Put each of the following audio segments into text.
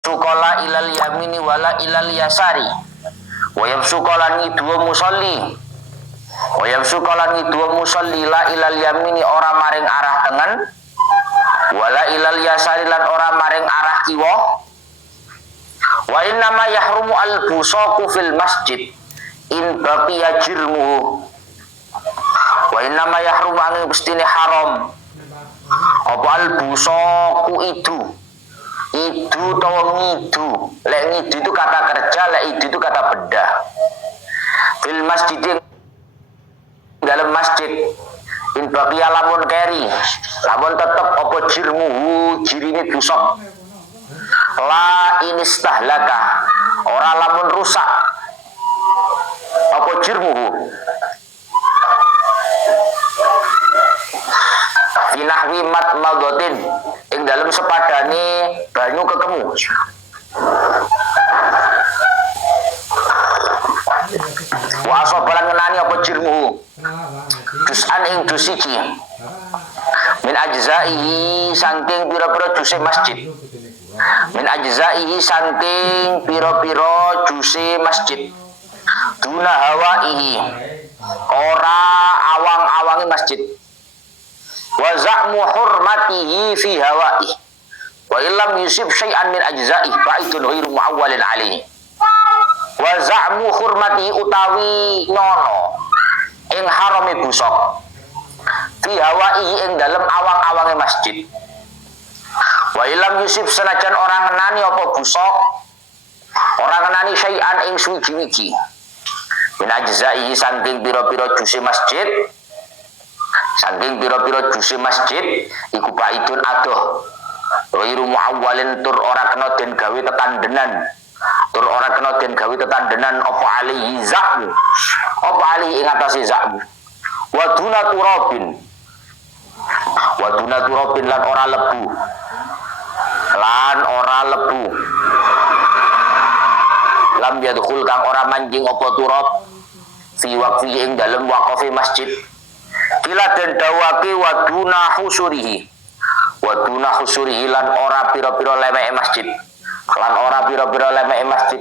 sukola ilal yamini wala ilal yasari wayam sukolan ngidua musolli wayam sukolan ngidua musolli la ilal yamini ora maring arah tengen wala ilal yasari lan ora maring arah kiwa wa innama yahrumu al busaku fil masjid in baqiya jirmuhu wa innama yahrumu angin pestine haram apa al busaku itu tawa ngidu. Lek ngidu itu kata kerja, lek itu kata bedah. Fil masjid dalam masjid in baqiya lamun keri lamun tetep apa jirmuhu jirine busok la inistahlaka ora lamun rusak apa jirmuhu finahwi mat madotin ing dalam sepadane banyu kekemu wa asobalan ngenani apa jirmuhu dusan ing dusiki min ajzaihi saking pira-pira juse masjid min ajzaihi saking pira-pira juse masjid duna hawaihi ora awang-awangi masjid wa za'mu hurmatihi fi hawaihi wa illam yusib syai'an min ajzaihi fa'idun ghairu mu'awwalin alaihi wa za'mu hurmatihi utawi nono ing harame busok fi hawaihi ing dalem awang-awange masjid wa illam yusib senajan orang ngenani apa busok orang ngenani syai'an ing suwiji-wiji min ajzaihi saking pira-pira juse masjid saking pira-pira juse masjid iku baidun adoh ghairu muawwalin tur ora kena den gawe tetandenan tur ora kena den gawe tetandenan apa alihi zakmu apa alihi ing atase zakmu wa duna turabin lan ora lebu lam yadkhul kang ora manjing apa turab fi waqfi ing dalem waqafi masjid kila den dawake waduna husurihi lan ora pira-pira lemeke masjid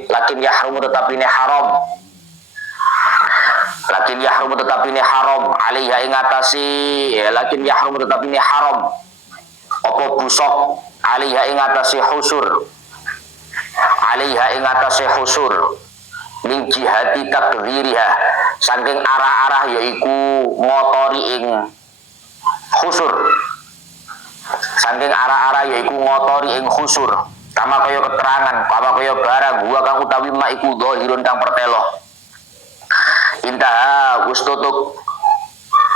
lakin yahrumu tetapi ini haram alaiha ing atase lakin yahrumu tetapi ini haram apa busok alaiha ing atase husur min jihati takdhiriha saking arah-arah yaiku ngotori ing khusur kama kaya keterangan kama kaya barang gua kang utawi mak iku dhahirun kang pertelo intaha ustutuk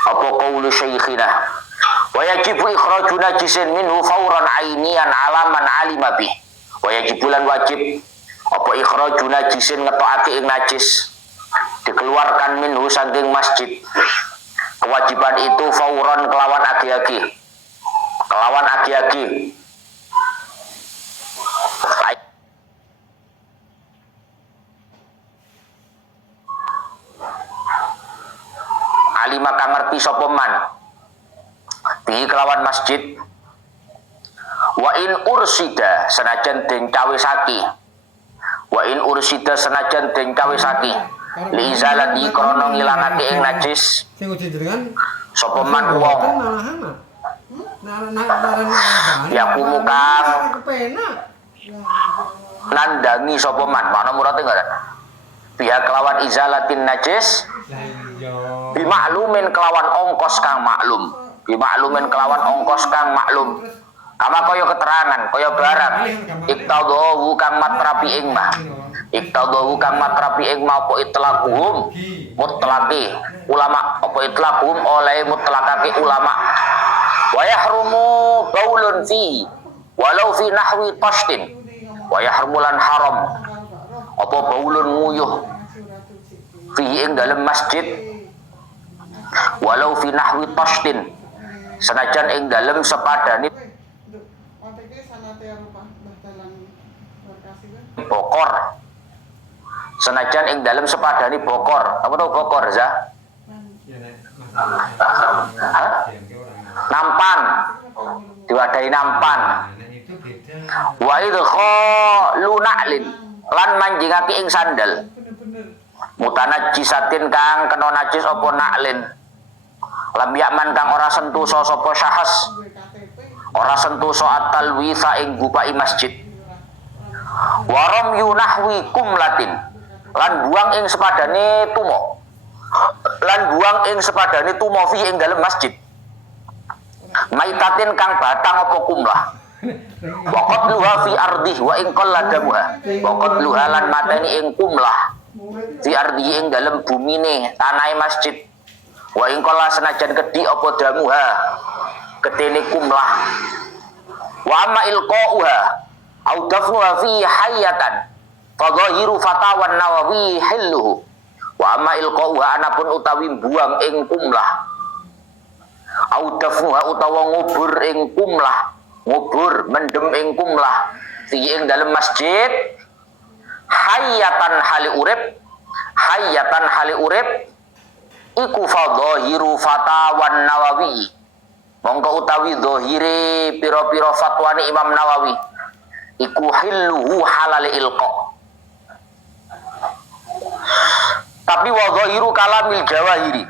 apa qaulu syekhina wa yajibu ikhraju najisin minhu fawran ainian alaman alima bih wa yajibulan wajib apa ikhraju najisin ngetokake ing najis dikeluarkan minhu saking masjid kewajiban itu fauron kelawan agi-agi alima kang ngerti sapa man bi kelawan masjid wa in ursida senajan den cawisaki li izalati krana ngilangake ing najis sapa man wong ya kumukang nandangi sapa man mana murate enggak pihak kelawan izalatin najis bimaklumin kelawan ongkos kang maklum kama kaya keterangan kaya barang iktadhu kang matrapi ing ma apa itlaquhum mutlaqi ulama apa itlaquhum oleh mutlaqake ulama wa yahrumu baulun fi walau fi nahwi tashtin wa yahrumu lan haram apa baulun nguyuh fi ing dalem masjid walau fi nahwi tashtin senajan ing dalem sepadane bokor senajan ing dalem sepadane bokor apa tau bokor za nampan diwadahi nampan Wa idkhalu na'lin lan manjingake ing sandal. Mutanajjisatin kang kena najis apa na'lin. Lam yakman kang ora sentosa sapa syahas. Ora sentosa at-talwitha ing gupai masjid. Waram yunahwi kumlatin lan buang ing sepadane tumo. Lan buang ing sepadane tumo fi ing dalem masjid. Maitatin kang batang apa kumlah. Waqat luha fi ardih wa ing qalladamuha. Waqat luha lan mateni ing kumlah. Fi ardih ing dalem bumine tanahe masjid. Wa ing qalla senajan kedhi apa damuha. Ketene kumlah. Wa amma ilqauha au dafnuha fi hayatan. Fadhahiru fatawan Nawawi hilluhu. Wa amma ilqauha anapun utawi buang ing kumlah. Au dafnuha utawa ngubur ing kumlah. Ngubur mendem ing kumlah fi ing dalem masjid hayatan hali urip iku fadhahiru fatawan Nawawi mongko utawi dhahire pira-pira fatwane Imam Nawawi iku hilluhu halal ilqa. Tapi wa dhahiru kalamil jawahiri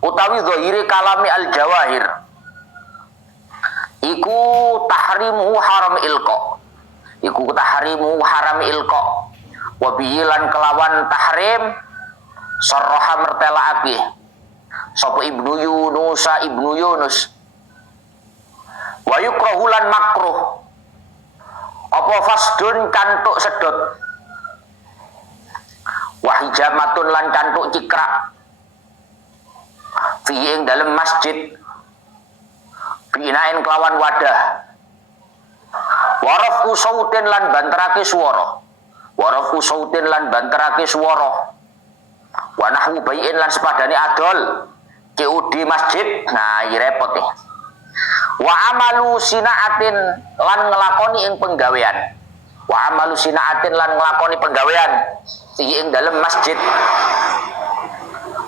utawi dhahire kalami al jawahir iku tahrimu haram ilqa. Iku tahrimu haram ilqa. Wa bihilan kelawan tahrim sarraha mertelaake sapa Ibnu Yunus. Wa yukrahu lan makruh apa fasdun cantuk sedot. Wa hijamatun lan cantuk cikrak fi ing dalem masjid binain kelawan wadah. Warafu sautin lan banterake swara. Warafu sautin lan banterake swara. Wa nahwu bai'in lan sepadane adol COD masjid. Nah, iki repot ya. Wa amalu sinaatin lan nglakoni ing penggawean. Wa amalu sinaatin lan nglakoni penggawean ing dalem masjid.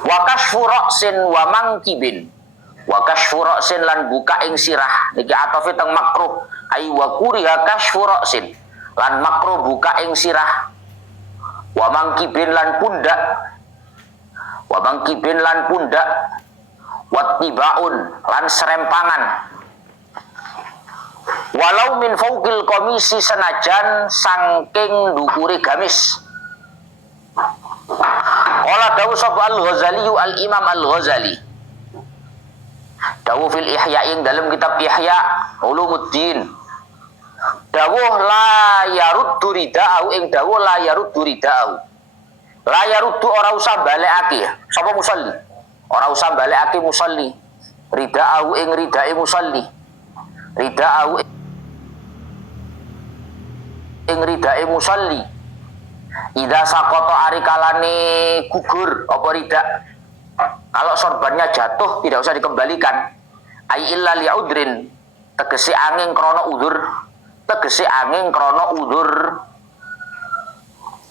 Wa kasfu ra'sin wa mangkibin. Wa kasfu ra'sin lan buka ing sirah niki atofe teng makruh ai wa kuriha kasfu ra'sin lan makruh buka ing sirah wa mangkibin lan pundak wattibaun lan serempangan walau min fauqil komisi senajan saking ndukure gamis. Qala dawu sapa Al-Ghazali Al-Imam Al-Ghazali dawuh fil Ihya ing dalam kitab Ihya Ulumuddin dawuh la yaruddu rida'u ing dawuh la yaruddu rida'u. La yaruddu ora usah balekake sapa musalli. Ora usah balekake musalli. Rida'u ing ridae musalli. Rida'u ing ridae musalli. Idza saqata ari kalane gugur apa ridak. Kalau sorbannya jatuh tidak usah dikembalikan. Ai illa li'udrin tegese angin krana udzur.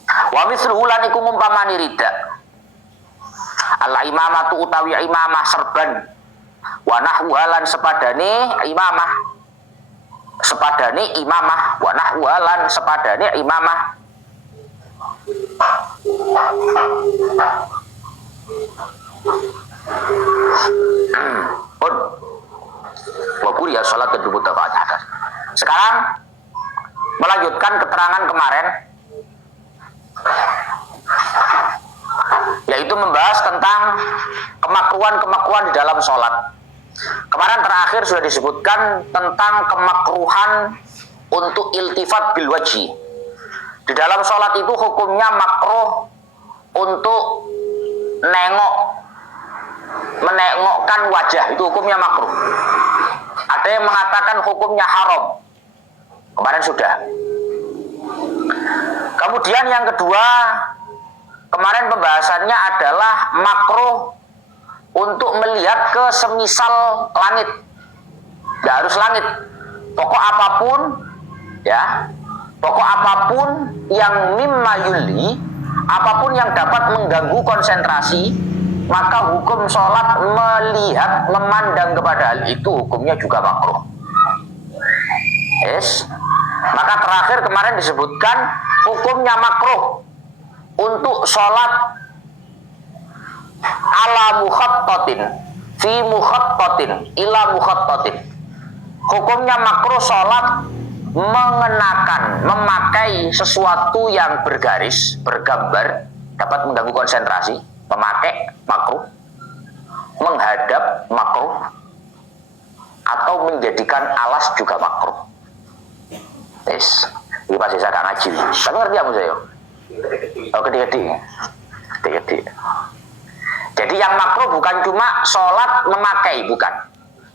Wa mithluhu lan iku ngumpamani ridak. Al imamatu utawi imamah serban. Wa nahwa lan sepadane imamah. Wa nahwa lan sepadane imamah. Wa kuriya salat kedua hadas. Sekarang melanjutkan keterangan kemarin, yaitu membahas tentang kemakruhan di dalam sholat. Kemarin terakhir sudah disebutkan tentang kemakruhan untuk iltifat bil wajhi. Di dalam sholat itu hukumnya makruh untuk menengokkan wajah, itu hukumnya makruh. Ada yang mengatakan hukumnya haram. Kemarin sudah. Kemudian yang kedua, kemarin pembahasannya adalah makruh untuk melihat ke semisal langit. Tidak harus langit. Pokok apapun, ya. Pokok apapun yang mimma yuli, apapun yang dapat mengganggu konsentrasi, maka hukum sholat melihat, memandang kepada hal itu hukumnya juga makruh. Yes. Maka terakhir kemarin disebutkan hukumnya makruh untuk sholat ala mukhattatin, fi mukhattatin, ila mukhattatin. Hukumnya makruh sholat mengenakan, memakai sesuatu yang bergaris, bergambar, dapat mengganggu konsentrasi, memakai makruh, menghadap makruh, atau menjadikan alas juga makruh. Yes, ini pasti saya gak ngaji. Tapi ngerti kamu saya? Oh, gede-gede. Jadi yang makruh bukan cuma sholat memakai, bukan.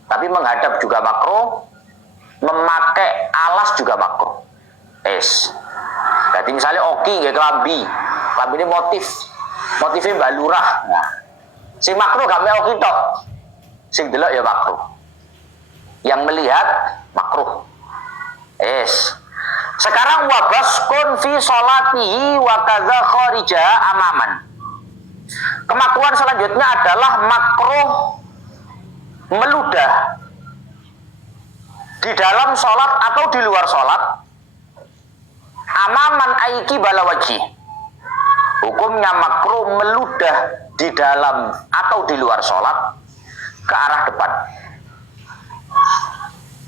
Tapi menghadap juga makruh, memakai alas juga makruh. Yes. Jadi misalnya oki nggih kelambi ini motifnya Mbak Lurah. Nah, sing makruh gak mek oki tok. Sing delok ya makruh. Yang melihat makruh. Yes. Sekarang wabaskun fi sholatihi wa kadza kharija amaman. Kemakruhan selanjutnya adalah makruh meludah di dalam sholat atau di luar sholat. Amaman aiki balawaji. Hukumnya makruh meludah di dalam atau di luar sholat ke arah depan.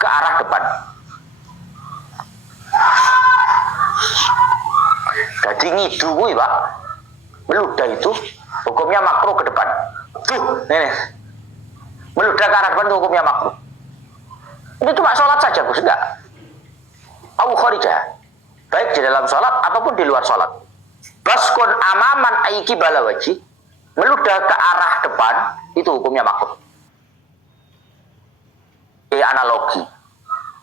Ke arah depan. Jadi ngidu kuwi, Pak. Meludah itu hukumnya makruh ke depan. Tuh, ini. Meludah ke arah depan itu hukumnya makruh. Itu cuma sholat saja, Gus, enggak. Au kharijah. Baik di dalam sholat ataupun di luar sholat. Baskun amaman aiki balawaji. Meludah ke arah depan itu hukumnya makruh. Analogi.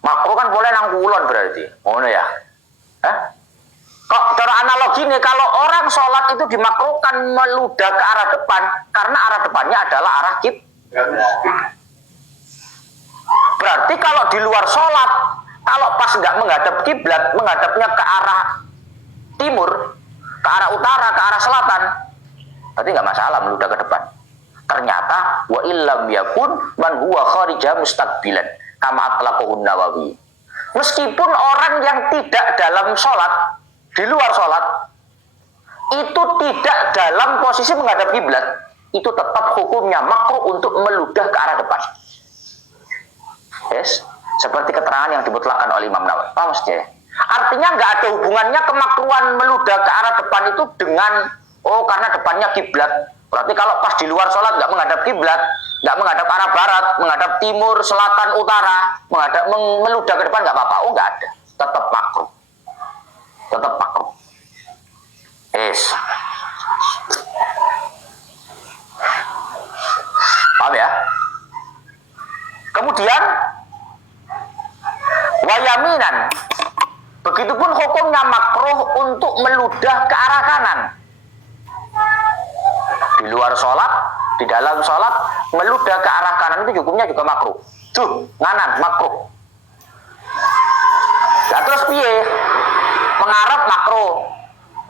Makruh kan boleh nang kulon berarti. Oh ya. Kok cara analogi nih, kalau orang sholat itu dimakruhkan meludah ke arah depan karena arah depannya adalah arah berarti kalau di luar sholat, kalau pas nggak menghadap kiblat, menghadapnya ke arah timur, ke arah utara, ke arah selatan, berarti nggak masalah meludah ke depan. Ternyata wa illam yakun man huwa kharija mustaqbilan kama atlaqahu Nawawi. Meskipun orang yang tidak dalam sholat, di luar sholat, itu tidak dalam posisi menghadap kiblat, itu tetap hukumnya makruh untuk meludah ke arah depan. Yes, seperti keterangan yang dimutlakkan oleh Imam Nawawi. Paham maksudnya? Artinya nggak ada hubungannya kemakruhan meludah ke arah depan itu dengan karena depannya kiblat. Berarti kalau pas di luar sholat nggak menghadap kiblat, nggak menghadap arah barat, menghadap timur, selatan, utara, meludah ke depan nggak apa-apa. Oh, nggak ada, tetap makruh. Tetap makruh. Yes. Paham ya? Kemudian wayaminan. Begitupun hukumnya makruh untuk meludah ke arah kanan. Di luar sholat, di dalam sholat, meludah ke arah kanan itu hukumnya juga makruh. Tuh, nganan makruh. Nah terus piye? Mengarep makruh,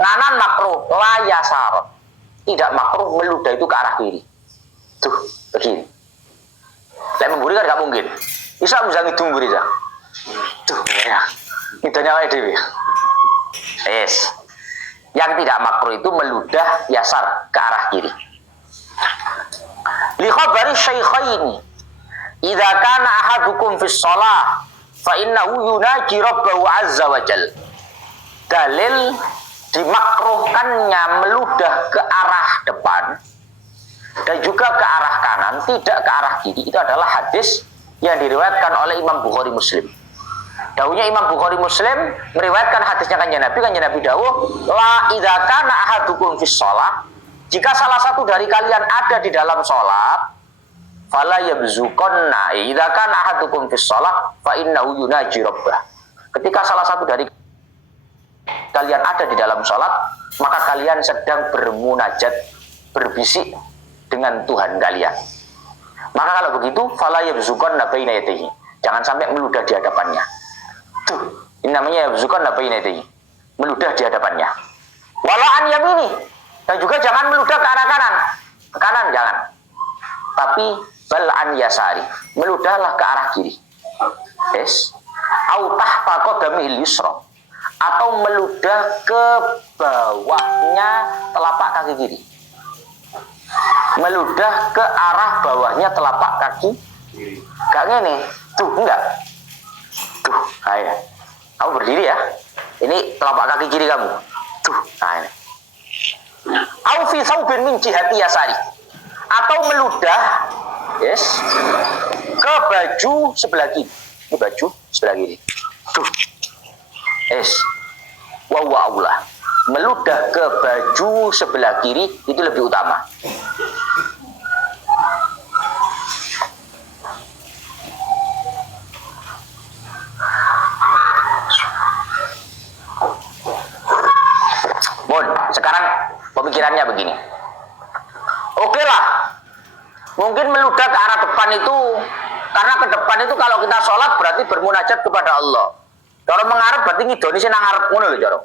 nganan makruh, layasarot. Tidak makruh meludah itu ke arah kiri. Tuh, begini. Lek memburi kan gak mungkin. Bisa ngidung mburi ya. Tuh, ya. Ngidanya wae dhewe. Yes. Yang tidak makruh itu meludah yasar ke arah kiri. Li khabari syaikhaini idza kana ahadukum fis shalah fa innahu yunaji rabbahu azza wa jalla. Dalil dimakruhkannya meludah ke arah depan dan juga ke arah kanan, tidak ke arah kiri, itu adalah hadis yang diriwayatkan oleh Imam Bukhari Muslim. Dawuhnya Imam Bukhari Muslim meriwayatkan hadisnya kanjeng Nabi dawuh, la idza kana ahadukum fis shalah, jika salah satu dari kalian ada di dalam salat, fala yabzuqanna, idza kana ahadukum fis shalah fa innahu yunaji rabbah. Ketika salah satu dari kalian ada di dalam sholat, maka kalian sedang bermunajat, berbisik dengan Tuhan kalian. Maka kalau begitu, fala yabzuqanna baina yadayhi. Jangan sampai meludah di hadapannya. Tuh, ini namanya yabzuqanna baina yadayhi. Meludah di hadapannya. Wala an yamini. Dan juga jangan meludah ke arah kanan. Ke kanan jangan. Tapi bal an yasari. Meludahlah ke arah kiri. Yes. au tahta qadamil yusra, atau meludah ke bawahnya telapak kaki kiri. Meludah ke arah bawahnya telapak kaki kiri. Gak ngene. Tuh, enggak. Tuh, kayak. Kamu berdiri ya. Ini telapak kaki kiri kamu. Tuh, nah ini. Au fi saubin min jihati yasari, atau meludah yes ke baju sebelah kiri. Ini baju sebelah kiri. Tuh. Yes. Wa aula. Meludah ke baju sebelah kiri itu lebih utama. Bon, sekarang pemikirannya begini. Oke lah, mungkin meludah ke arah depan itu, karena ke depan itu kalau kita sholat berarti bermunajat kepada Allah. Cara mengarep berarti ngidoni sing nang ngarep ngono lho, cara.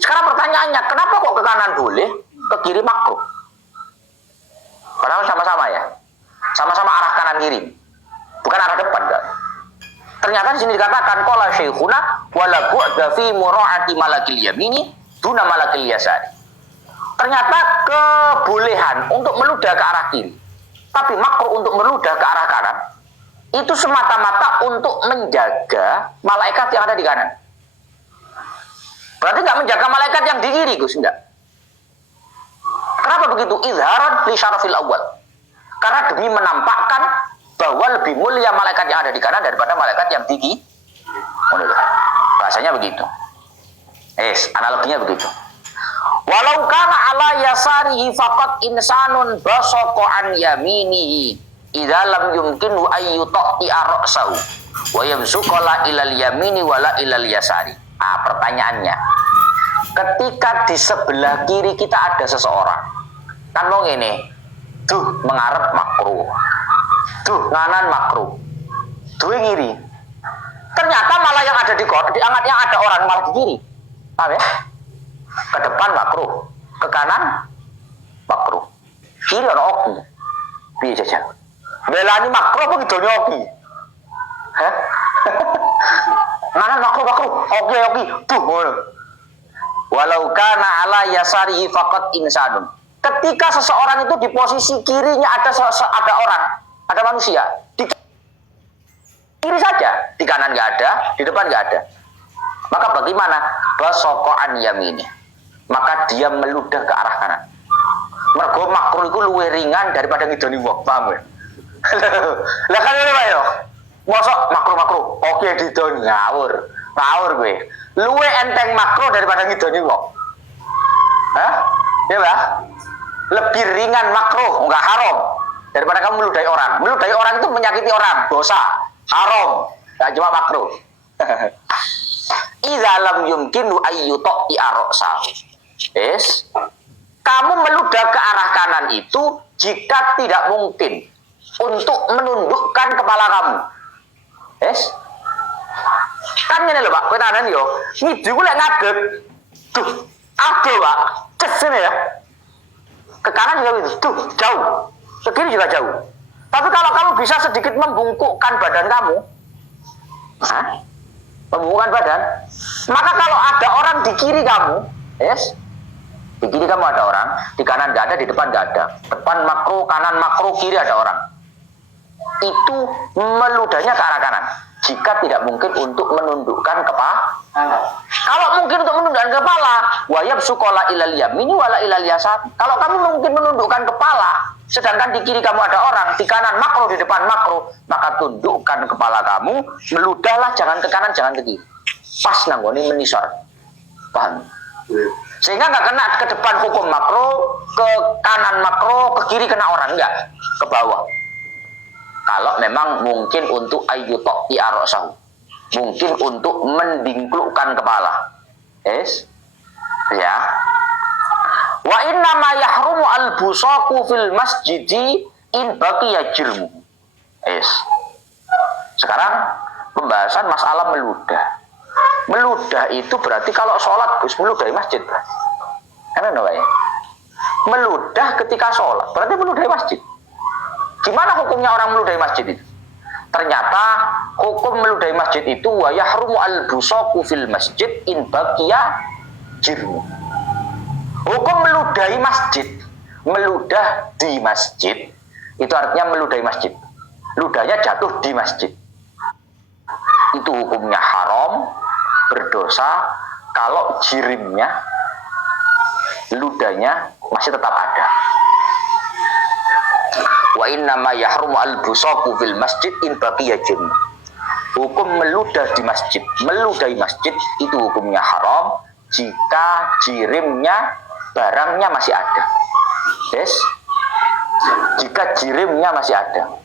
Sekarang pertanyaannya, kenapa kok ke kanan boleh, ke kiri makruh? Padahal sama-sama ya, sama-sama arah kanan kiri, bukan arah depan kan? Ternyata di sini dikatakan qala syekhuna wala bu'da fi mura'ati malakil yamini duna malakil yasari. Ternyata kebolehan untuk meludah ke arah kiri, tapi makruh untuk meludah ke arah kanan, itu semata-mata untuk menjaga malaikat yang ada di kanan. Berarti nggak menjaga malaikat yang di kiri, Gus, enggak. Kenapa begitu? Izharan li syarafil awal. Karena demi menampakkan bahwa lebih mulia malaikat yang ada di kanan daripada malaikat yang di kiri. Bahasanya begitu. Analoginya begitu. Walau kana ala yasarihi faqat insanun basaqa an yaminihi idza lam yumkinu ayyutaqi ra'sahu wa yamsuqala ilal yamini wala ilal yasari. Pertanyaannya, ketika di sebelah kiri kita ada seseorang, kan mau ini, tuh mengarep makruh, tuh nganan makruh, tuh ngiri. Ternyata malah yang ada yang ada orang malah di kiri, paham ya? Ke depan makruh, ke kanan makruh, kiri ada oki, biasa saja. Belani makruh apa gitu oki? Hah? Nganan makruh, oki, tuh. Walau kana ala yasarihi faqat insanun. Ketika seseorang itu di posisi kirinya ada orang, ada manusia, di kiri saja, di kanan nggak ada, di depan nggak ada. Maka bagaimana? Basokoan yamini. Maka dia meludah ke arah kanan. Mergo makruh itu luwih ringan daripada ngidoni wong, paham ya? Lah kan ngene wae yo. Mosok makruh, oke didoni ngawur gue. Luwe enteng makruh daripada ngidoni wong. Hah? Ya lah. Lebih ringan makruh, enggak haram daripada kamu meludahi orang. Meludahi orang itu menyakiti orang, dosa, haram. Enggak cuma makruh. Idza lam yumkinu ayyutaqi ra'sahu. Kamu meludah ke arah kanan itu jika tidak mungkin untuk menundukkan kepala kamu. Kan ngene lho Pak, kowe tanan yo. Ngidi ku lek ngadeg. Duh, aduh Pak. Kesene ya. Ke kanan juga begitu. Duh, jauh. Ke kiri juga jauh. Tapi kalau kamu bisa sedikit membungkukkan badan kamu, membungkukkan badan, maka kalau ada orang di kiri kamu, di kiri kamu ada orang, di kanan nggak ada, di depan nggak ada. Depan makruh, kanan makruh, kiri ada orang. Itu meludahnya ke arah kanan. Jika tidak mungkin untuk menundukkan kepala. Kalau mungkin untuk menundukkan kepala, wayab sukola ilal yamini wala ilal yasar. Kalau kamu mungkin menundukkan kepala, sedangkan di kiri kamu ada orang, di kanan makruh, di depan makruh, maka tundukkan kepala kamu, meludahlah, jangan ke kanan, jangan ke kiri. Pas nanggoni menisor. Paham? Sehingga nggak kena ke depan hukum makruh, ke kanan makruh, ke kiri kena orang, enggak, ke bawah. Kalau memang mungkin untuk ayyutaqi ra'sahu, mungkin untuk mendingklukkan kepala. Ya. Wa inna ma yahrumu al-busaqu fil masjidi in baqiya jirmu. Sekarang pembahasan masalah meludah. Meludah itu berarti kalau sholat Gus meludahi masjid. Kan ya? Meludah ketika sholat berarti meludahi masjid. Gimana hukumnya orang meludahi masjid itu? Ternyata hukum meludahi masjid itu wa yahrumu al-busaqu fil masjid in baqiya jirmu. Hukum meludahi masjid, meludah di masjid, itu artinya meludahi masjid. Ludahnya jatuh di masjid. Itu hukumnya haram, berdosa kalau jirimnya, ludahnya masih tetap ada. Wa innama yahrumu al-busaqu fil masjid in baqiya jirmu. Hukum meludah di masjid, meludahi masjid itu hukumnya haram jika jirimnya, barangnya masih ada. Yes? Jika jirimnya masih ada.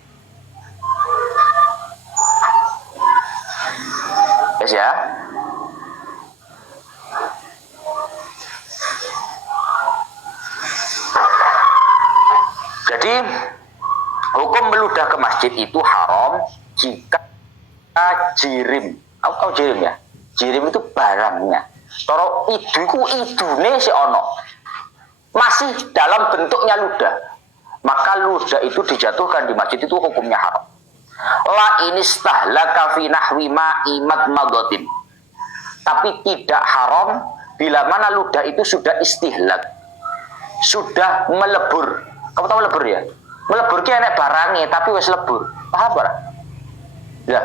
Yes ya? Jadi hukum meludah ke masjid itu haram jika jirim. Aku tahu jirim ya? Jirim itu barangnya. Toro idune si ono. Masih dalam bentuknya ludah. Maka ludah itu dijatuhkan di masjid itu hukumnya haram. La inistahlaka fi nahwi ma'imat madotin. Tapi tidak haram bila mana ludah itu sudah istihlak, sudah melebur. Kamu tahu melebur ya? Melebur ki enek barangnya tapi wis lebur. Paham ora? Ya.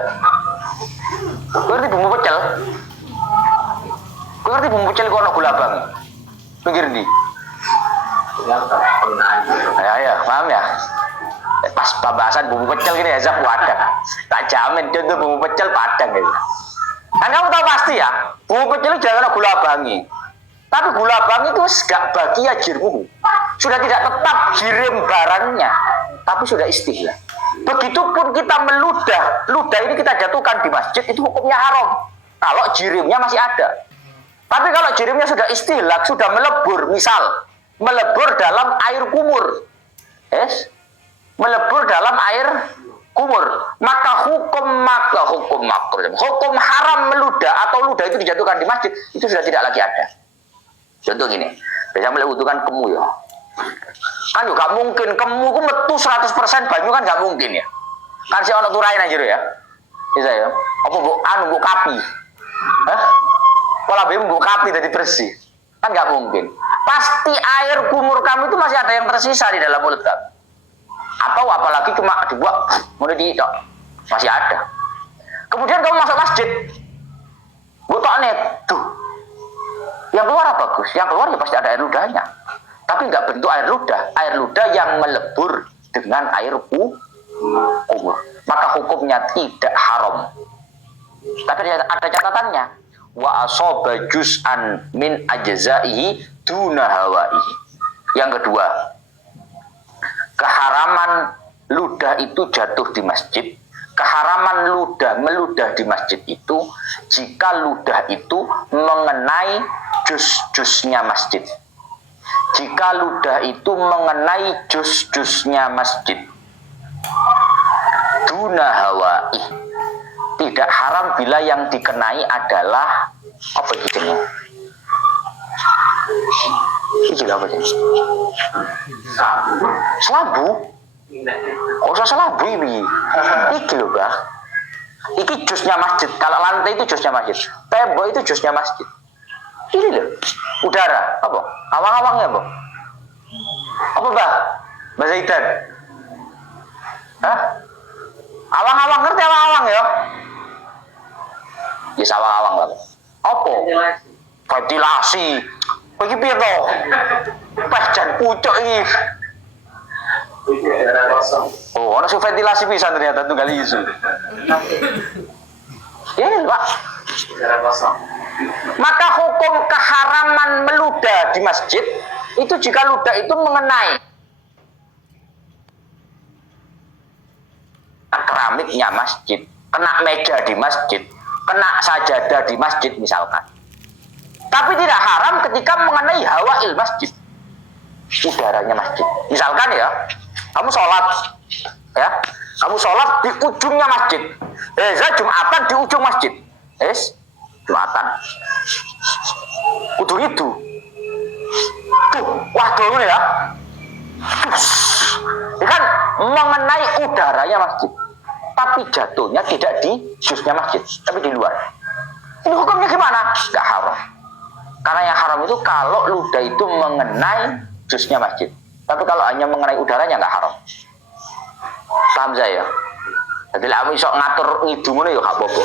Kowe ngerti bumbu pecel? Kowe ngerti bumbu pecel kok ana gula abang? Pinggir ndi? Ya, paham ya? Pas pembahasan bumbu pecel gini ya, wadah. Tak jamin contoh bumbu pecel padang gitu. Kan kamu tahu pasti ya, bumbu pecel itu jangan gula abangi. Tapi gula abangi itu gak bagi jirmu. Sudah tidak tetap jirim barangnya, tapi sudah istilah. Begitupun kita meludah, ludah ini kita jatuhkan di masjid itu hukumnya haram. Kalau jirimnya masih ada. Tapi kalau jirimnya sudah istihlak, sudah melebur, misal melebur dalam air kumur, yes, melebur dalam air kumur, maka hukum makruh, hukum haram meludah atau ludah itu dijatuhkan di masjid itu sudah tidak lagi ada. Contoh gini, biasanya mulai butuhkan kemu ya, kan juga mungkin kemu ku metu 100% banyu kan nggak mungkin ya, kan si ono turain aja ya, bisa ya, apa bu kapi, pola bu kapi jadi bersih, kan nggak mungkin. Pasti air kumur kamu itu masih ada yang tersisa di dalam mulut kamu. Atau apalagi cuma dibuat mulai masih ada. Kemudian kamu masuk masjid, butuh net tuh, yang keluar apa bagus? Yang keluar ya pasti ada air ludahnya, tapi nggak bentuk air ludah yang melebur dengan air kumur. Maka hukumnya tidak haram. Tapi ada catatannya. Wa asaba juz'an min ajza'ihi duna hawaihi. Yang kedua, keharaman ludah itu jatuh di masjid. Keharaman meludah di masjid itu jika ludah itu mengenai juz-juznya masjid. Jika ludah itu mengenai juz-juznya masjid. Duna hawaihi. Tidak haram bila yang dikenai adalah apa gitu ya? Ini apa ini? Selabu? Kok usah selabu ini? Iki loh bah. Iki jusnya masjid. Kalau lantai itu jusnya masjid. Tembok itu jusnya masjid. Ini loh. Udara apa? Awang-awangnya apa? Apa bah? Mbak Zaidan? Hah? Awang-awang ngerti awang-awang ya? Ya awang-awang lah. Apa? Ventilasi. Iki piye to? Pas jan pucuk iki. Oh, ana ventilasi pisan ternyata tunggal isu. Ya, Pak. Maka hukum keharaman meludah di masjid itu jika ludah itu mengenai keramiknya masjid, kena meja di masjid, kena sajadah di masjid misalkan. Tapi tidak haram ketika mengenai hawail masjid, udaranya masjid. Misalkan ya, kamu sholat, ya, kamu sholat di ujungnya masjid. Jumatan di ujung masjid, Jumatan. Kudu itu. Tuh, wah dulu ya. Ini kan mengenai udaranya masjid. tapi jatuhnya tidak di jusnya masjid, tapi di luar. Ini hukumnya gimana? Nggak haram. Karena yang haram itu kalau ludah itu mengenai jusnya masjid. Tapi kalau hanya mengenai udaranya nggak haram. Paham saya? Jadi lah iso ngatur ngidung ngono ya gak apa-apa.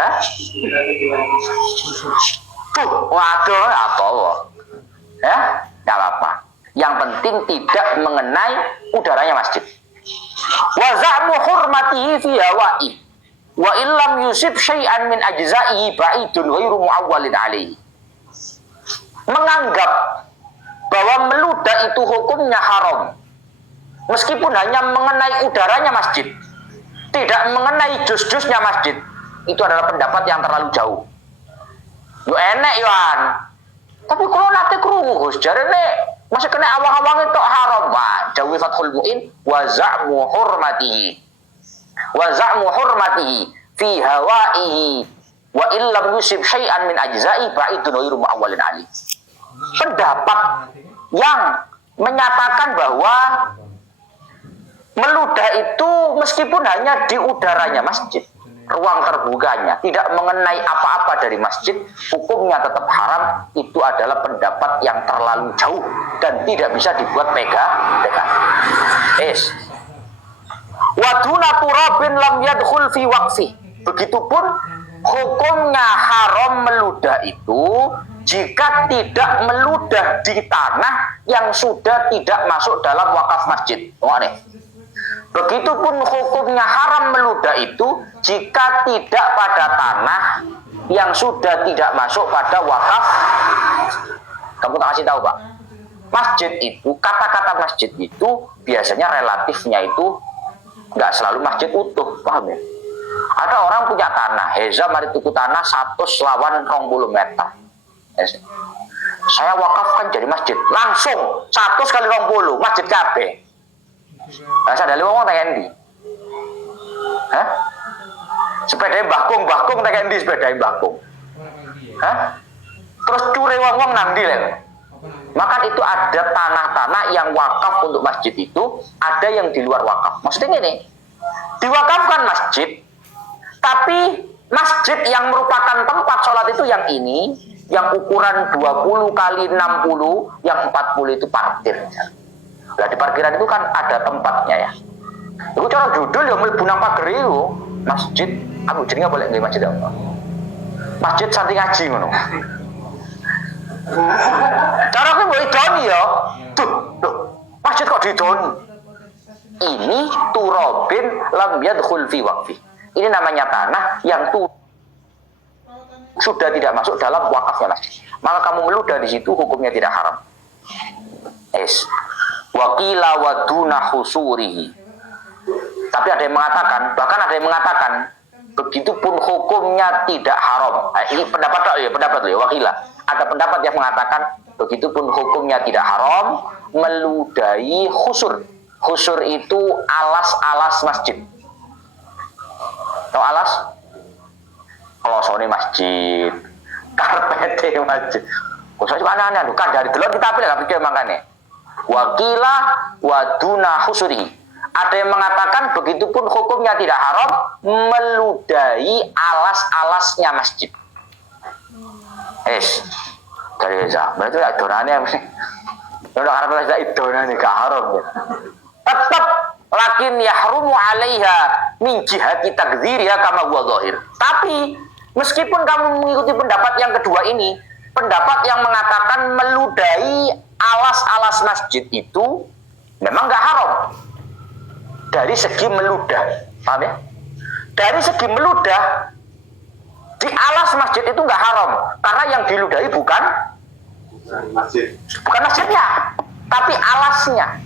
Hah? Waduh, apa? Ya, enggak apa-apa. Yang penting tidak mengenai udaranya masjid. Wa za'mu hurmatihi fi hawa'i. Wa illam yusib syai'an min ajza'ihi ba'idun ghairu mu'awwalin alaihi. Menganggap bahwa meludah itu hukumnya haram. Meskipun hanya mengenai udaranya masjid, tidak mengenai jus-jusnya masjid, itu adalah pendapat yang terlalu jauh. Yo enek yoan. Tapi kalau nanti krungu Gus, jarene masih kena awang-awang itu haram. Wah, jauhi Fathul Mu'in wa za'mu hurmatihi. Wa za'mu hurmatihi fi hawaihi wa illam yusib syai'an min ajza'i ba'idun ghairu mu'awwalin ali. Pendapat yang menyatakan bahwa meludah itu meskipun hanya di udaranya masjid, ruang terbukanya, tidak mengenai apa-apa dari masjid, hukumnya tetap haram. Itu adalah pendapat yang terlalu jauh dan tidak bisa dibuat pegang. Waduna turabin lam yadkhul fi waqfi. Begitupun hukumnya haram meludah itu jika tidak meludah di tanah yang sudah tidak masuk dalam wakaf masjid. Begitupun hukumnya haram meludah itu jika tidak pada tanah yang sudah tidak masuk pada wakaf. Kamu tak kasih tahu Pak, masjid itu, kata-kata masjid itu biasanya relatifnya itu nggak selalu masjid utuh, paham ya? Ada orang punya tanah, heza mari tuku tanah 100 lawan 20 meter. Saya wakafkan jadi masjid, langsung 100 kali 20 masjid kabeh. Nah, sadali wong tak endi. Hah? Sepeda mbahkung tak endi sepeda mbahkung. Hah? Terus cure wong nang ndi lek? Maka itu ada tanah-tanah yang wakaf untuk masjid itu, ada yang di luar wakaf. Maksudnya ini, diwakafkan masjid, tapi masjid yang merupakan tempat sholat itu yang ini, yang ukuran 20 kali 60, yang 40 itu parkir. Nah di parkiran itu kan ada tempatnya ya. Itu cara judul yang mlebu nang pager itu masjid, aku jenenge boleh nggih masjid apa? Masjid Santi Ngaji ngono. Cara aku mbok idoni ya. Tuh, masjid kok didoni. Ini turabin lam yadkhul fi waqfi. Ini namanya tanah yang sudah tidak masuk dalam wakafnya masjid. Maka kamu meludah di situ hukumnya tidak haram. Wakila waduna khusurihi. Tapi ada yang mengatakan, bahkan ada yang mengatakan, begitupun hukumnya tidak haram. Ini pendapat ya, wakila. Ada pendapat yang mengatakan, begitupun hukumnya tidak haram, meludahi khusur. Khusur itu alas-alas masjid. Tahu alas? Kolosone masjid, karpete masjid. Kok saya aneh-aneh, kan dari dulu kita pilih, tapi dia makanya. Wakila waduna khusurihi. Ada yang mengatakan begitupun hukumnya tidak haram, meludahi alas-alasnya masjid. Dari Eza, berarti tidak donanya. Udah karena tidak donanya gak haram ya. Tetap lakin yahrumu alaiha min jihati takdziriha kama huwa zahir. Tapi meskipun kamu mengikuti pendapat yang kedua ini, pendapat yang mengatakan meludahi alas-alas masjid itu memang nggak haram dari segi meludah, paham ya? Dari segi meludah di alas masjid itu nggak haram karena yang diludahi bukan masjidnya, tapi alasnya.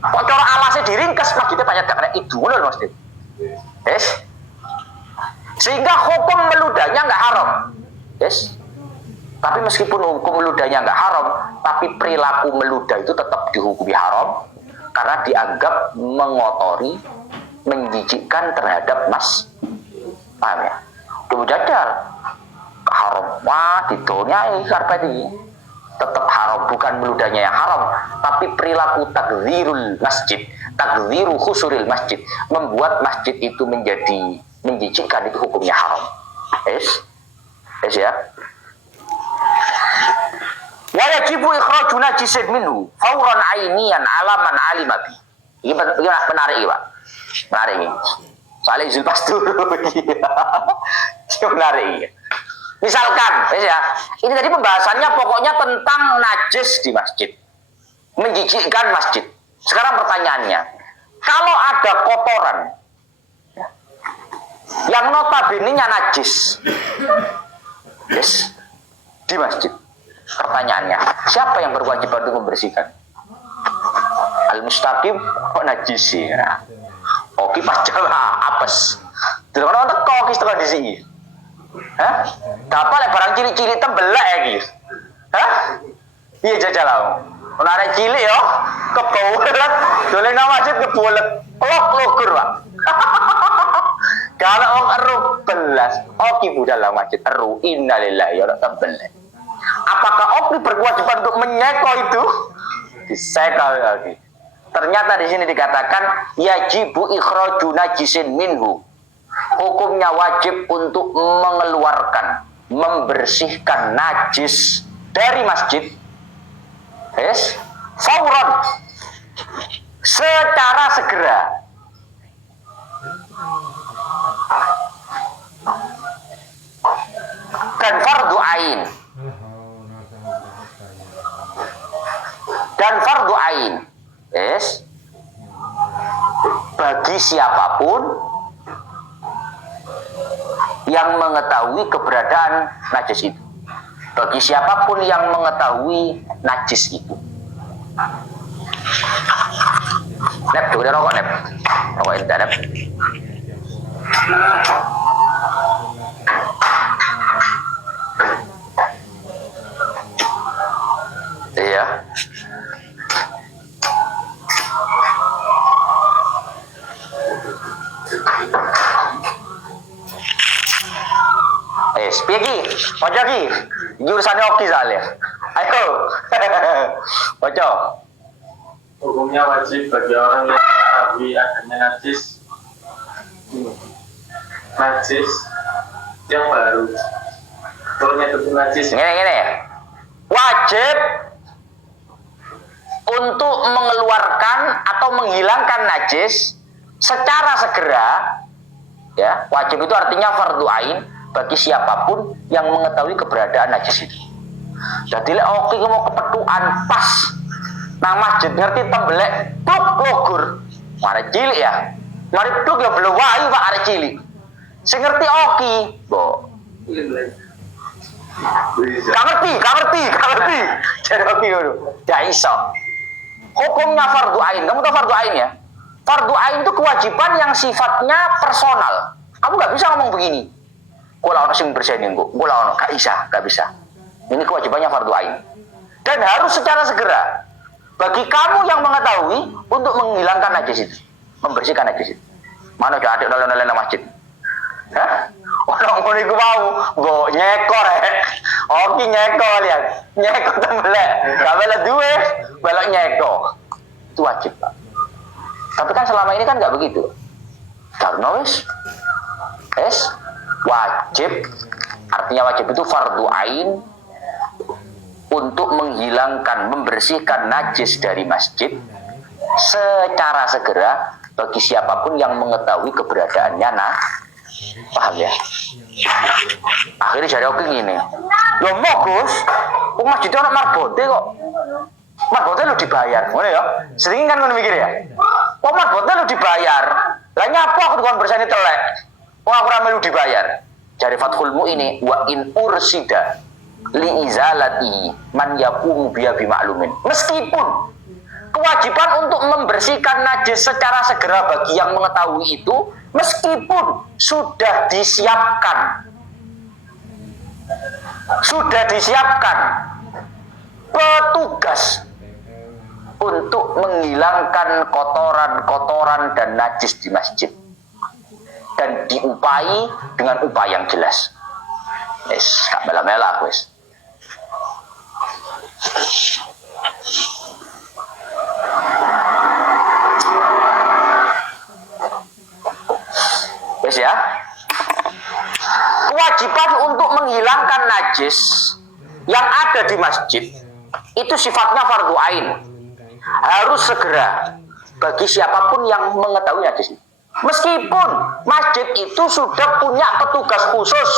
Kok cara alasnya diringkas masjidnya banyak karena itu loh masjid. Sehingga hukum meludahnya nggak haram. Tapi meskipun hukum meludahnya nggak haram, tapi perilaku meludah itu tetap dihukumi haram karena dianggap mengotori, menjijikkan terhadap paham ya? Itu jadal haram. Wah, ditolnya karpet ini tetap haram, bukan meludahnya yang haram, tapi perilaku takdzirul masjid, takdziru khusuril masjid, membuat masjid itu menjadi menjijikkan, itu hukumnya haram. Es ya. Wa yajibu ikhraju najisin minhu fauran ainian alaman alimabi. Ini menarik ini, Pak. Menarik ini. Soalnya izin pas dulu. Ini menarik ini. Misalkan, ya, ini tadi pembahasannya pokoknya tentang najis di masjid, menjijikkan masjid. Sekarang pertanyaannya, kalau ada kotoran yang notabene-nya najis, di masjid, pertanyaannya, siapa yang berkewajiban untuk membersihkan? Al-mustaqim kok najis ya? Oke, pas jalan apes. Tidak ada teko setengah di sini. Hah? Apa lek barang cilik-cilik tembelak ya guys? Hah? Iya jajal aku. Menarik cilik yo, kebulet. Dolen nang masjid kebulet. Lokur, Pak. Kalau orang eru belas, oke budal dalam masjid eru innalillahi wa tembelak. Apakah oke berkewajiban untuk menyeko itu? Disekal lagi. Ternyata di sini dikatakan yajibu ikhraju najisin minhu. Hukumnya wajib untuk mengeluarkan, membersihkan najis dari masjid. Fauran, secara segera. Dan fardu ain. Dan fardu ain. Bagi siapapun yang mengetahui keberadaan najis itu. Bagi siapapun yang mengetahui najis itu. Nep, udah rokok Nep. Rokok ente Nep. Iya. Piye ki? Ojo ki. Jurusane oki soalnya. Ayo. Ojo. Hukumnya wajib bagi orang yang mengetahui adanya najis yang baru. Turunnya itu najis. Gini. Wajib untuk mengeluarkan atau menghilangkan najis secara segera. Ya, wajib itu artinya fardu ain bagi siapapun yang mengetahui keberadaan najis itu. Jadi lek oke mau kepetuan pas nang masjid ngerti tembelek pluk logur. Mari cilik ya. Mari pluk ya belum wae Pak arek cilik. Sing ngerti oke, Mbok. Gak ngerti. Jadi oke dulu. Ya iso. Hukumnya fardu ain. Kamu tahu fardu ain ya? Fardu ain itu kewajiban yang sifatnya personal. Kamu gak bisa ngomong begini. Kula ono sing bersihin engko. Kula ono gak bisa. Ini kewajibannya fardu ain. Dan harus secara segera. Bagi kamu yang mengetahui untuk menghilangkan najis itu, membersihkan najis itu. Mana aja adik nolak-nolak nang masjid? Hah? Orang ngono iku mau, mbok nyekor Oke nyekor lihat. Nyekor tembelek. Gak boleh duwe, belok nyekor. Itu wajib, Pak. Tapi kan selama ini kan gak begitu. Karena wajib, artinya wajib itu fardu ain untuk menghilangkan, membersihkan najis dari masjid secara segera bagi siapapun yang mengetahui keberadaannya. Paham ya? Akhirnya jadi oke gini. Loh Gus, masjidnya ada marbote kok. Marbote lu dibayar, ngono ya? Sering kan ngono mikir ya? Kok marbote lu dibayar? Lah nyapa aku tukang bersani telek. Kok aku rame lu dibayar? Jari Fathul Mu'ini wa in ursida li izalati man yaqumu biya bima'lumin. Meskipun kewajiban untuk membersihkan najis secara segera bagi yang mengetahui itu, meskipun sudah disiapkan petugas untuk menghilangkan kotoran-kotoran dan najis di masjid dan diupai dengan upaya yang jelas. Gak mela-mela wis. najis yang ada di masjid itu sifatnya fardhu ain, harus segera bagi siapapun yang mengetahui najis. Meskipun masjid itu sudah punya petugas khusus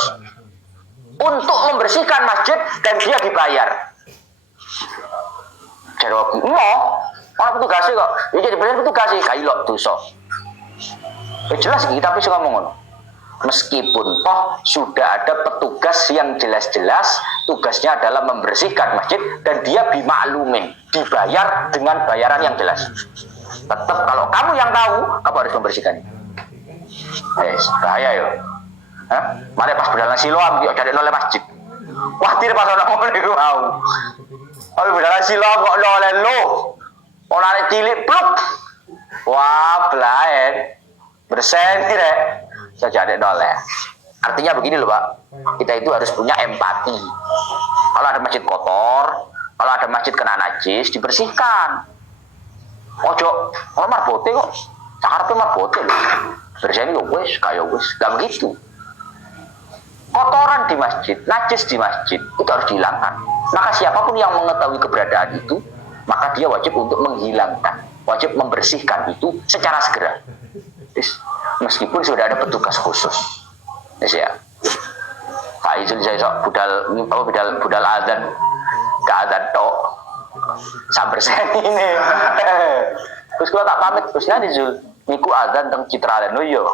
untuk membersihkan masjid dan dia dibayar. Jadi orang petugasnya kok, ya jadi bayar petugasnya kailok dosa. Ya jelas kita tapi suka ngomong. Meskipun toh sudah ada petugas yang jelas-jelas tugasnya adalah membersihkan masjid dan dia bimaklumin, dibayar dengan bayaran yang jelas. Tetap kalau kamu yang tahu, kamu harus membersihkannya. Bahaya yo. Mari pas berjalan siloam, yuk cari oleh masjid. Wah, tidak pas orang ngomong itu mau. Oh, berjalan siloam kok oleh lo. Orang cilik pluk. Wah, belain. Berseni rek. Saya jadi oleh. Artinya begini loh Pak. Kita itu harus punya empati. Kalau ada masjid kotor, kalau ada masjid kena najis, dibersihkan. Ojo, kalau marbote kok. Cakarpe marbote loh. Berseni kok wes, kayak wes. Gak begitu. Kotoran di masjid, najis di masjid itu harus dihilangkan. Maka siapapun yang mengetahui keberadaan itu, maka dia wajib untuk menghilangkan, wajib membersihkan itu secara segera. Meskipun sudah ada petugas khusus. Ya. Pak Izul saya sok budal azan, ke azan tok. Sabar saya ini. Terus kalau tak pamit, terusnya Izul, niku azan teng Citraland yo.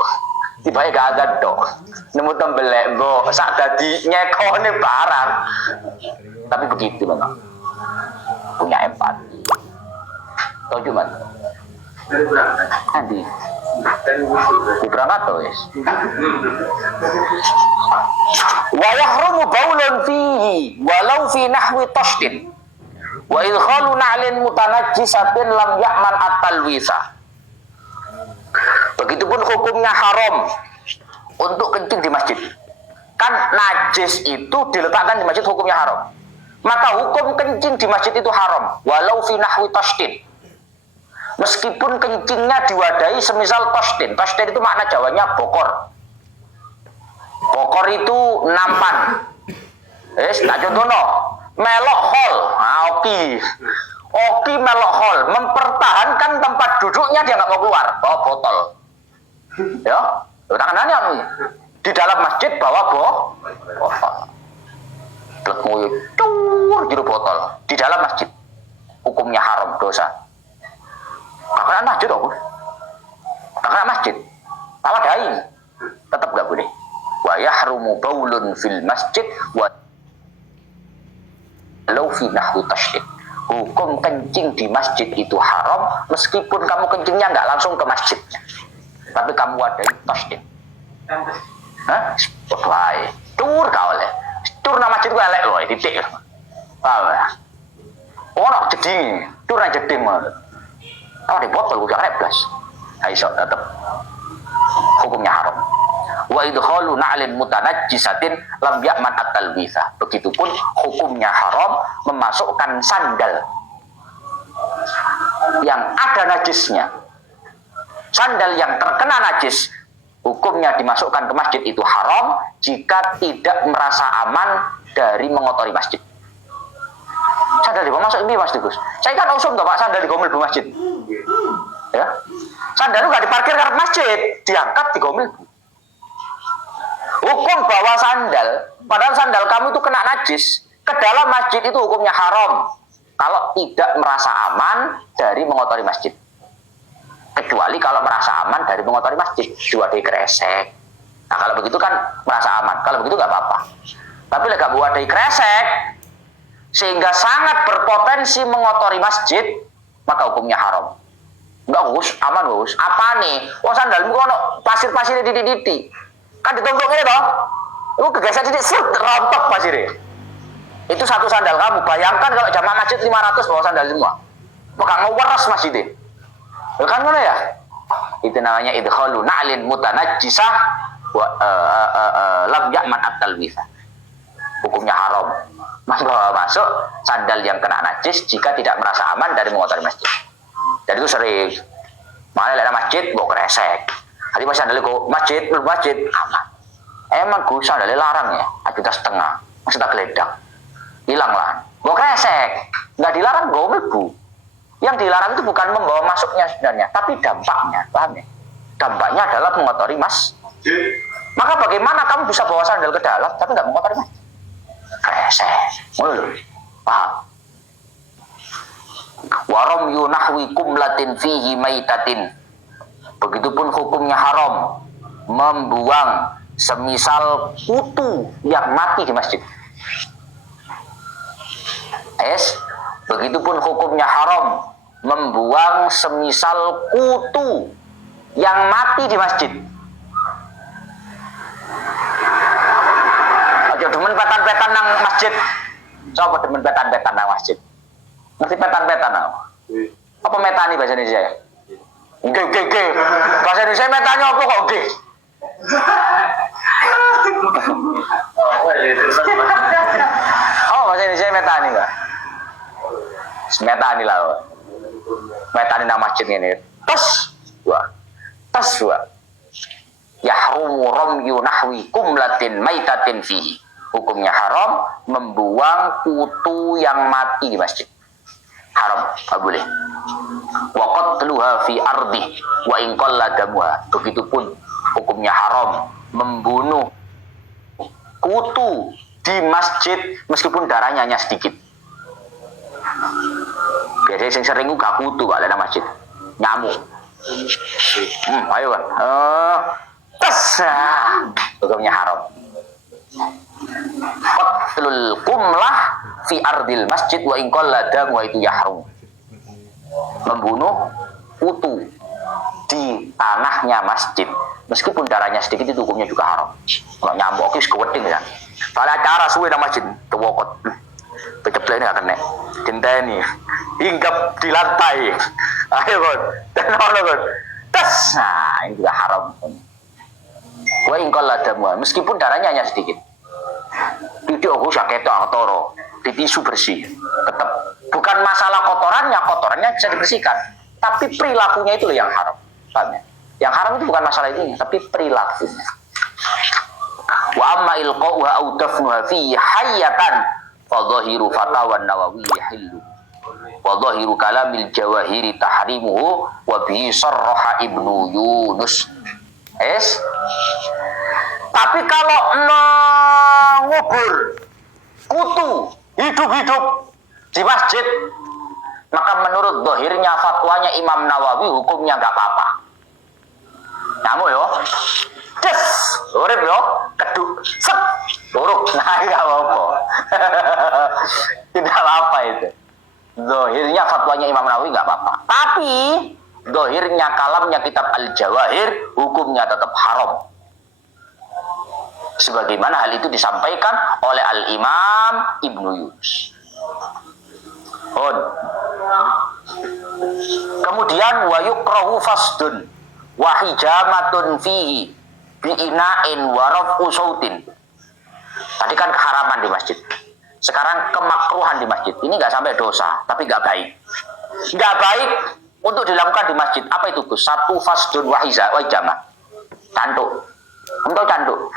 Tiba-tiba gak ada dok, nemu tembelek bo, sak dadi nyekone barang. Tapi begitu memang, punya empati. Tahu cuma Dari berangkat. nanti Dari di berangkat tuh guys. Wa yahrumu baulun fihi walau fi nahwi tashdin. Wa idkhalu na'lin mutanajjisatin lam ya'man at-talwisa. Begitupun hukumnya haram untuk kencing di masjid. Kan najis itu diletakkan di masjid hukumnya haram. Maka hukum kencing di masjid itu haram. Walau fi nahwi tashdin. Meskipun kencingnya diwadahi semisal tashdin. Tashdin itu makna Jawanya bokor. Bokor itu nampan. Tak contohno. Melok hol. Oki melok hol. Mempertahankan tempat duduknya dia nggak mau keluar. Bawa botol. Ya, tangannya di dalam masjid bawa botol. Lekmu cur juru botol di dalam masjid. Hukumnya haram, dosa. Kakak masjid apa? Kakak masjid. Tawadai. Tetap nggak boleh. Wa yahrumu baulun fil masjid wa law fi nahwi tashdid. Hukum kencing di masjid itu haram meskipun kamu kencingnya nggak langsung ke masjidnya. Tapi kamu wadai tashdid. Hah? Wah, tur kau le. Tur nama masjid gua elek loh, titik. Paham ya? Ono jeding, tur nang jeding mah. Tahu di botol gua gak blas. Aisyah tetap hukumnya haram. Wa idkhalu na'lin mutanajjisatin lam ya'man at-talbisa. Begitupun hukumnya haram memasukkan sandal yang ada najisnya. Sandal yang terkena najis, hukumnya dimasukkan ke masjid itu haram jika tidak merasa aman dari mengotori masjid. Sandal di masuk ini Mas Tigus. Saya kan usum toh Pak sandal di gomel di masjid. Ya. Sandal itu gak diparkir karena masjid, diangkat di gomel. Hukum bawa sandal, padahal sandal kamu itu kena najis, ke dalam masjid itu hukumnya haram kalau tidak merasa aman dari mengotori masjid. Kecuali kalau merasa aman dari mengotori masjid, diwadahi kresek. Nah kalau begitu kan merasa aman, kalau begitu nggak apa-apa. Tapi lek diwadahi kresek, sehingga sangat berpotensi mengotori masjid, maka hukumnya haram. Enggak Gus, aman Gus. Apa nih? Oh sandalmu kok pasir-pasirnya titik-titik. Kan ditumpuk ini toh. Lu kegeser titik, rontok pasirnya. Itu satu sandal kamu. Bayangkan kalau jamaah masjid 500 bawa sandal semua. Maka ngeweres masjidnya. Kan mana ya? Itu namanya idkhalu na'lin mutanajjisah wa lam ya'man at-talwisa. Hukumnya haram. Membawa masuk sandal yang kena najis jika tidak merasa aman dari mengotori masjid. Dan itu sering. Makanya ada masjid bawa kresek. Hari pas sandal ke masjid, belum masjid aman. Emang gue sandalnya larang ya, 1,5 juta. maksudnya geledak, hilang lah. Gue kresek, nggak dilarang gue mlebu. Yang dilarang itu bukan membawa masuknya sebenarnya, tapi dampaknya, paham ya? Dampaknya adalah mengotori masjid. Maka bagaimana kamu bisa bawa sandal ke dalam tapi nggak mengotori masjid? Kresek, paham? Warom yunahwi kumlatin fihi maitatin. Begitupun hukumnya haram membuang semisal kutu yang mati di masjid. Begitupun hukumnya haram membuang semisal kutu yang mati di masjid. Ojo demen petan-petan nang masjid. Coba demen petan-petan nang masjid. Ngerti petan-petan apa metani bahasa Indonesia ya? Oke. Bahasa Indonesia metanya apa kok oke? Oh, bahasa Indonesia metani, Mbak. Metani lah. Metani nang masjid ini. Tes wa. Yahrumu ramyu nahwi kumlatin maitatin fihi. Hukumnya haram membuang kutu yang mati di masjid. Haram, tak boleh. Wa qatluha fi ardi wa in qalla damuha. Begitupun hukumnya haram membunuh kutu di masjid meskipun darahnya hanya sedikit. Biasanya yang sering gak kutu Pak dalam masjid, nyamuk. Ayo kan. Tes. Hukumnya haram. Qatlul qumlah fi ardil masjid wa in qalla damuha itu yahrum. Membunuh kutu di tanahnya masjid meskipun darahnya sedikit itu hukumnya juga haram. Kalau nyamuk itu keweding kan. Kalau acara suwe nang masjid kewokot. Peceplek ini gak kena. Dinteni hinggap di lantai. Ayo kon. Tenono kon. Tes. Nah, ini juga haram. Wa in qalla damuha meskipun darahnya hanya sedikit. Tidak aku saketok toro. Di tisu bersih. Tetap bukan masalah kotorannya bisa dibersihkan, tapi perilakunya itu loh yang haram. Paham ya? Yang haram itu bukan masalah itu, tapi perilakunya. Wa amma ilqa'uha aw dafnuha fi hayyatan fa dhahiru fatawa Nawawi yahillu. Wa dhahiru kalamil jawahiri tahrimuhu wa bihi sarraha Ibnu Yunus. Tapi kalau mengubur kutu hidup-hidup di masjid, maka menurut dohirnya fatwanya Imam Nawawi hukumnya nggak apa-apa. Nyamuk yo, des, urip yo, keduk, set, buruk, nah nggak apa-apa. Tidak apa itu. Dohirnya fatwanya Imam Nawawi nggak apa-apa. Tapi dohirnya kalamnya kitab Al-Jawahir hukumnya tetap haram. Sebagaimana hal itu disampaikan oleh Al-Imam Ibnu Yunus. Kemudian wa yukrahu fasdun wa hijamatun fihi bi ina'in wa raf'u sautin. Tadi kan keharaman di masjid. Sekarang kemakruhan di masjid. Ini enggak sampai dosa, tapi enggak baik. Enggak baik untuk dilakukan di masjid. Apa itu, Gus? Satu fasdun wa hijamah. Cantuk. Untuk cantuk.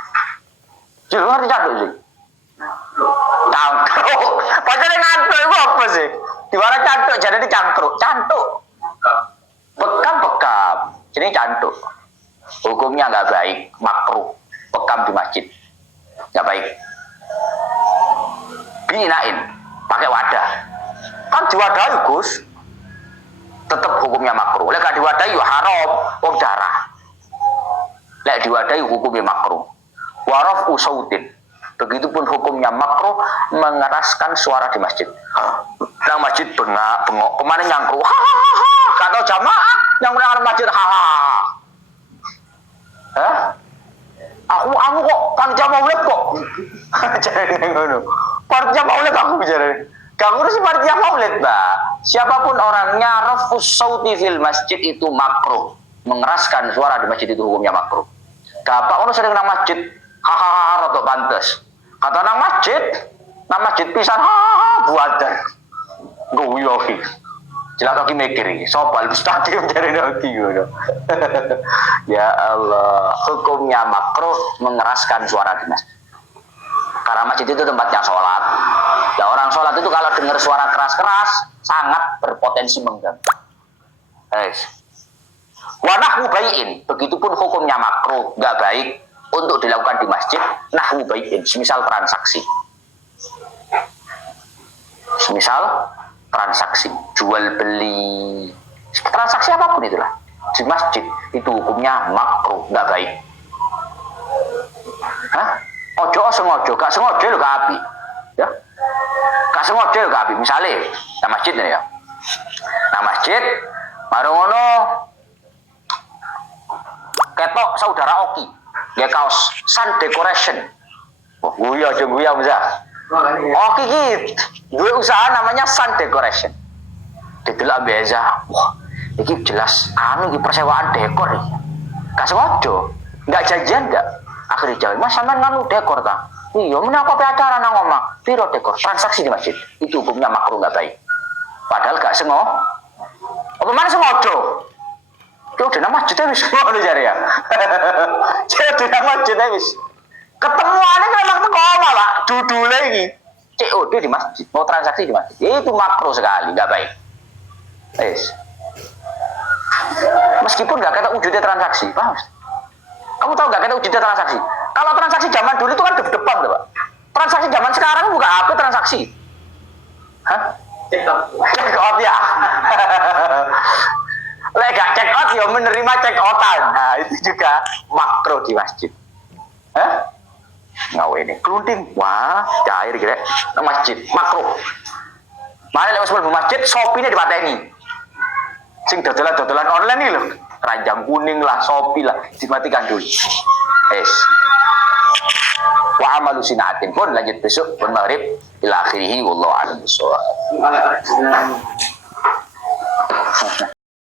Jadi ngerti cantuk sih? Cangkruk. Pacarnya ngantuk itu apa sih? Di mana cantuk? Jadi ini cangkruk. Cantuk. Bekam. Jadi cantuk. Hukumnya nggak baik. Makruh. Bekam di masjid. Nggak baik. Binain. Pakai wadah. Kan diwadahi, Gus. Tetap hukumnya makruh. Lek gak diwadahi ya haram. Darah. Lek diwadahi hukumnya makruh. Waraf usautin. Begitupun hukumnya makruh mengeraskan suara di masjid. Nang masjid bengok, kemana nyangkruk, gak tau jamaah yang mendengar masjid, Aku kok panitia maulid kok. Jadi ngono. Panitia maulid aku bicara. Gak ngurus panitia maulid, Mbak. Siapapun orangnya, rafus sauti fil masjid itu makruh. Mengeraskan suara di masjid itu hukumnya makruh. Gapak ngono sering nang masjid, rotok pantes. Kata nang masjid pisan, buadan. Guyu iki. Jelas kaki mikir iki, sapa stadium dari lagi ngono. Ya Allah, hukumnya makruh mengeraskan suara di masjid. Karena masjid itu tempatnya sholat. Ya orang sholat itu kalau dengar suara keras-keras sangat berpotensi mengganggu. Wanah mubaiin, begitupun hukumnya makruh, nggak baik untuk dilakukan di masjid. Nahwu baiin, semisal transaksi. Semisal transaksi, jual beli, transaksi apapun itulah di masjid itu hukumnya makruh, nggak baik. Hah? Ojo sengojo, gak sengojo lo gak api, ya? Gak sengojo lo gak api. Misalnya, nah masjid nih ya, nah masjid, marungono, ketok saudara Oki, dia kaos sun decoration, guya aja guya misal. Oki gitu, dua usaha namanya sun decoration. Ditelok biasa, wah, ini jelas anu di persewaan dekor nih, gak sengojo, nggak janjian nggak. Akhirnya jawab, mas sampean nganu dekor ta? Iya, menapa pe acara nang omah? Piro dekor? Transaksi di masjid. Itu hukumnya makruh nggak baik. Padahal gak sengaja. Apa mana sengaja? Yo udah masjid wis ngono jare ya. Jadi udah masjid wis. Ketemuane memang teko omah, Pak. Dudule iki. COD di masjid, mau transaksi di masjid. Itu makruh sekali, nggak baik. Wis. Meskipun nggak kata wujudnya transaksi, paham? Kamu tahu nggak kata wujudnya transaksi? Kalau transaksi zaman dulu itu kan depan tuh, Pak. Transaksi zaman sekarang buka apa transaksi? Hah? Check out ya. Lega check out ya menerima check outan. Nah itu juga makro di masjid. Hah? Ngawe ini kelunting. Wah cair gitu. Nah, masjid makro. Mana lewat sebelum masjid Shopee-nya dipateni. Sing dodolan online nih loh. Ranjang kuning lah, Shopee lah, dimatikan dulu. Wa amalu sinaatin pun lanjut besok pun maghrib ila akhirih wallahu a'lam bishawab.